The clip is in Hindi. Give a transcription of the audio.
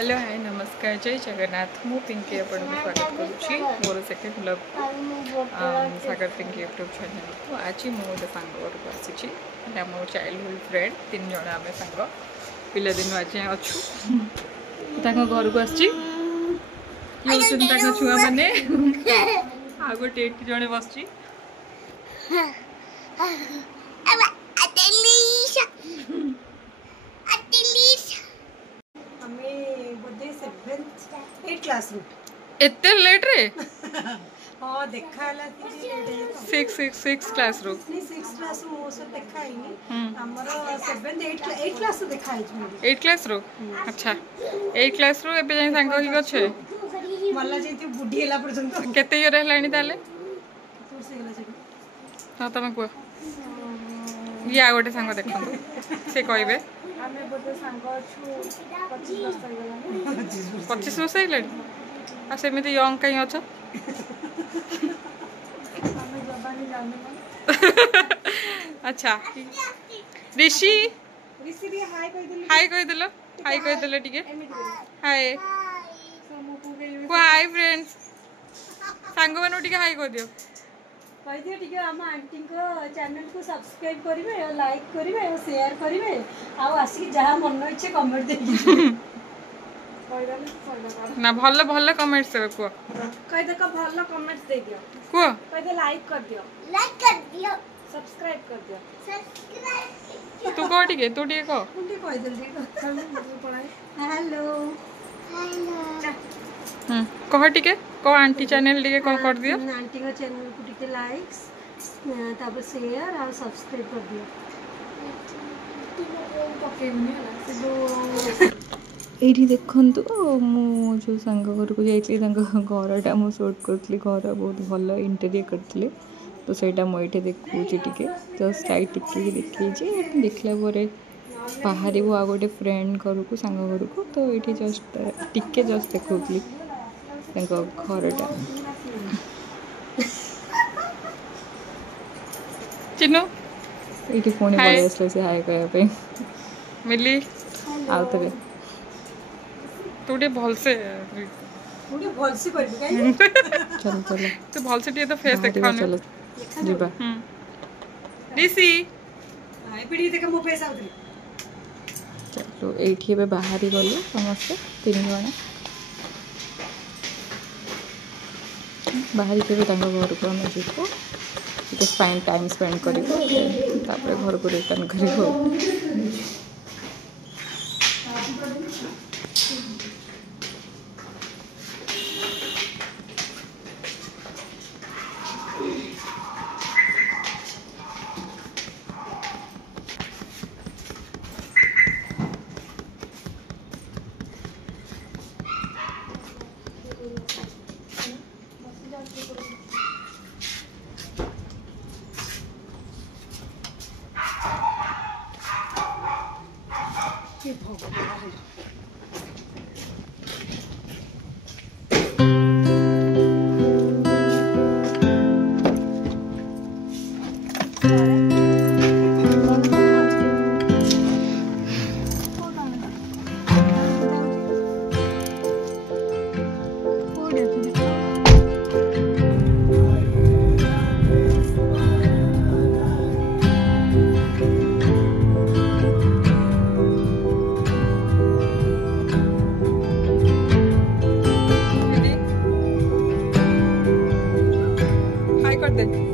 हेलो हाय नमस्कार जय जगन्नाथ मु पिंकी आपण स्वागत करुच्ची मोर सेकेंड ब्लॉग सागर पिंकी यूट्यूब चैनल को आज मुझे सांग घर को आसी मो चाइल्डहुड फ्रेंड 3 जन आम सांग पिला दिन आज अच्छु घर को आसी छुआ मैंने आ गोटे जड़े बस एते लेट रे हां देखाला 6 क्लास रो 6 क्लास मो से देखाइनी हमरो 7 8 क्लास देखाइ छ 8 क्लास रो अच्छा 8 क्लास रो एबे जाई सांग ही गछे मल्ला जेती बुढी हेला पर्यंत केते इयर हेलानी ताले तू से हेला छै हां तमे को या गोटे सांग देखन से कहबे हमें बोते सांग छु 25 वर्ष गलानी 25 वर्ष हेलानी आ सेमिति यंग कहीं अच्छा अच्छा ऋषि ऋषि हाय कह दिलो टिके हाय हाय फ्रेंड्स सांग मानो टिके हाय कह दियो कह दियो टिके हम आंटी को चैनल को सब्सक्राइब करिवे और लाइक करिवे और शेयर करिवे आ आसी जहां मन इच्छे कमेंट देबी ना भल भल कमेंट्स देबे को कह दे को भल कमेंट्स दे दियो को कह दे लाइक कर दियो सब्सक्राइब कर दियो तू को टिके तू टिके को उंडी कह जल्दी हेलो कह टिके को आंटी चैनल टिके को कर दियो आंटी का चैनल को टिके लाइक्स तापर शेयर और सब्सक्राइब कर दियो ये देखु मु जो सांग घर को जाइए घरटा मुझे शूट करी घर बहुत भल इंटेरियर करते तो सहीटा मुझे देखुची टे जस्ट लाइट टिके देखी देखला बाहर आ गोटे फ्रेंड घर को सांग घर को तो ये जस्ट टिके जस्ट देखी घरटा चिन्नु ये पुणी पड़े आस हाय कहवाई मिली आउ थे तू भल से चलो चलो तू भल से तो फेस देखा चलो जीवा ऋषि चलो ये बाहर गलु समस्ते 3 जन बाहर के घर को आम जीव फाइन टाइम स्पेंड कर घर को रिटर्न कर हाय कर दे